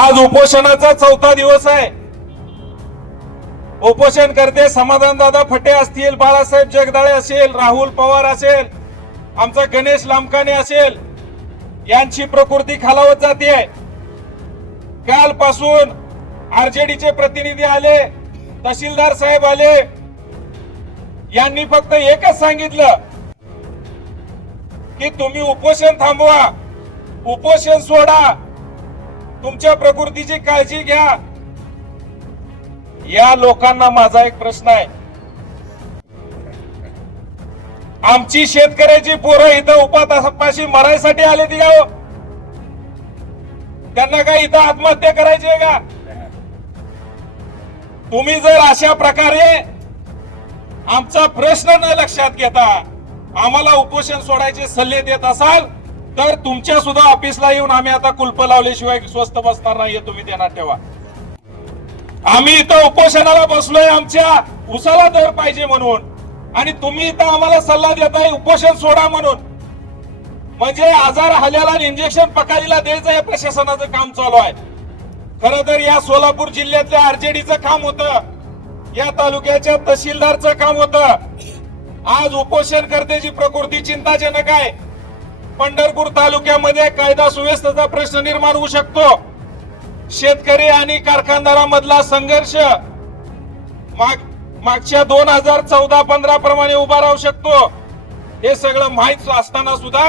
आज उपोषणाचा 4था दिवस आहे। उपोषण करते समाधानदादा फटे असतील, बाळासाहेब जगदाळे असेल, राहुल पवार असेल, आमचा गणेश लामकाने असेल, यांची प्रकृती खालावत जाते। कालपासून आरजेडीचे प्रतिनिधी आले, तहसीलदार साहेब आले, यांनी फक्त एकच सांगितलं की तुम्ही उपोषण थांबवा, उपोषण सोडा, तुमच्या प्रकृतीची काळजी घ्या। या लोकांना माझा एक प्रश्न आहे, आमची शेतकऱ्याची पोरं इथं उपाशी मरायसाठी आले ती गाव, त्यांना काय इथं आत्महत्या करायची आहे का? तुम्ही जर अशा प्रकारे आमचा प्रश्न न लक्षात घेता आम्हाला उपोषण सोडायचे सल्ले देत असाल तर तुमच्या सुद्धा ऑफिसला येऊन आम्ही आता कुलप लावल्याशिवाय स्वस्थ बसणार नाहीये, तुम्ही ध्यानात ठेवा। आम्ही इथं उपोषणाला बसलोय आमच्या उसाला दर पाहिजे म्हणून, आणि तुम्ही इथं आम्हाला सल्ला देताय उपोषण सोडा म्हणून। म्हणजे आजार हल्याला इंजेक्शन पकारीला द्यायचं हे प्रशासनाचं काम चालू आहे। खरं तर या सोलापूर जिल्ह्यातल्या आरजेडीचं काम होतं, या तालुक्याच्या तहसीलदारचं काम होतं। आज उपोषणकर्त्याची प्रकृती चिंताजनक आहे। पंढरपूर तालुक्यामध्ये कायदा सुव्यवस्थेचा प्रश्न निर्माण होऊ शकतो। शेतकरी आणि कारखानदारांमधला संघर्ष मागच्या 2014-15 प्रमाणे उभा राहू शकतो। हे सगळं माहीत असताना सुद्धा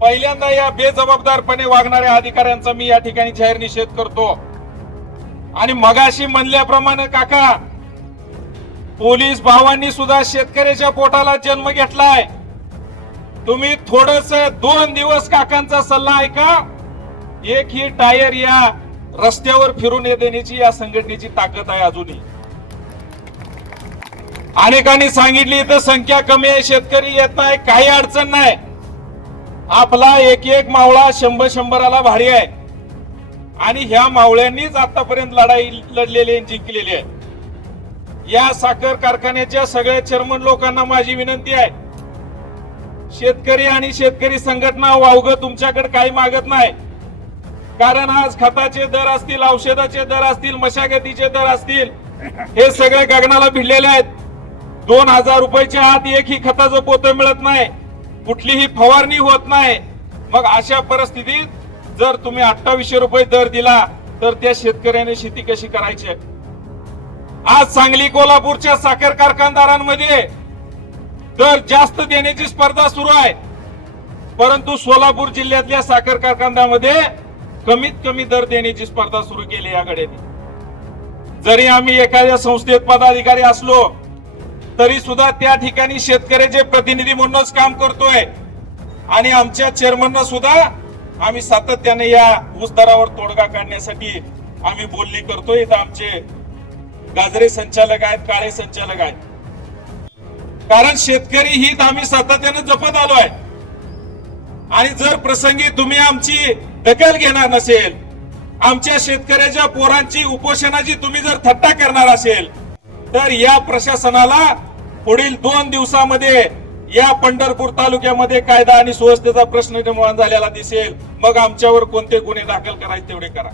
पहिल्यांदा या बेजबाबदारपणे वागणाऱ्या अधिकाऱ्यांचा मी या ठिकाणी जाहीर निषेध करतो। आणि मगाशी म्हणल्याप्रमाणे काका, पोलीस भावांनी सुद्धा शेतकऱ्याच्या पोटाला जन्म घेतलाय। तुम्ही थोडस 2 दिवस काकांचा सल्ला ऐका, एक ही टायर या रस्त्यावर फिरून देण्याची या संघटनेची ताकद आहे अजूनही। अनेकांनी सांगितली तर संख्या कमी आहे, शेतकरी येत नाही, काही अडचण नाही। आपला एक मावळा 100-100ला भारी आहे, आणि ह्या मावळ्यांनीच आतापर्यंत लढाई लढलेली जिंकलेली आहे। या साखर कारखान्याच्या सगळ्या चेअरमन लोकांना माझी विनंती आहे, शेतकरी आणि शेतकरी संघटना वावग तुमच्याकडे काही मागत नाही। कारण आज खताचे दर असतील, औषधाचे दर असतील, मशागतीचे दर असतील, हे सगळे गगनाला भिडलेले आहेत। 2000 रुपयाच्या आत एकही खताचं पोतं मिळत नाही, कुठलीही फवारणी होत नाही। मग अशा परिस्थितीत जर तुम्ही 2800 रुपये दर दिला तर त्या शेतकऱ्याने शेती कशी करायची? आज सांगली कोल्हापूरच्या साखर कारखानदारांमध्ये दर जास्त देण्याची स्पर्धा सुरू आहे, परंतु सोलापूर जिल्ह्यातल्या साखर कारखान्यामध्ये कमीत कमी दर देण्याची स्पर्धा सुरू केली या घड्याने। जरी आम्ही एखाद्या संस्थेत पदाधिकारी असलो तरी सुद्धा त्या ठिकाणी शेतकऱ्याचे प्रतिनिधी म्हणूनच काम करतोय, आणि आमच्या चेअरमनना सुद्धा आम्ही सातत्याने या ऊस दरावर तोडगा काढण्यासाठी आम्ही बोलणी करतोय। इथं आमचे गाजरे संचालक आहेत, काळे संचालक आहेत, कारण शेतकरी हित आम्ही सातत्याने जपत आलोय। आणि जर प्रसंगी तुम्ही आमची दखल घेणार नसेल, आमच्या शेतकऱ्याच्या पोरांची उपोषणाची तुम्ही जर थट्टा करणार असेल, तर या प्रशासनाला पुढील 2 दिवसामध्ये या पंढरपूर तालुक्यामध्ये कायदा आणि सुव्यवस्थेचा प्रश्न निर्माण झालेला दिसेल। मग आमच्यावर कोणते गुन्हे दाखल करायचे तेवढे करा।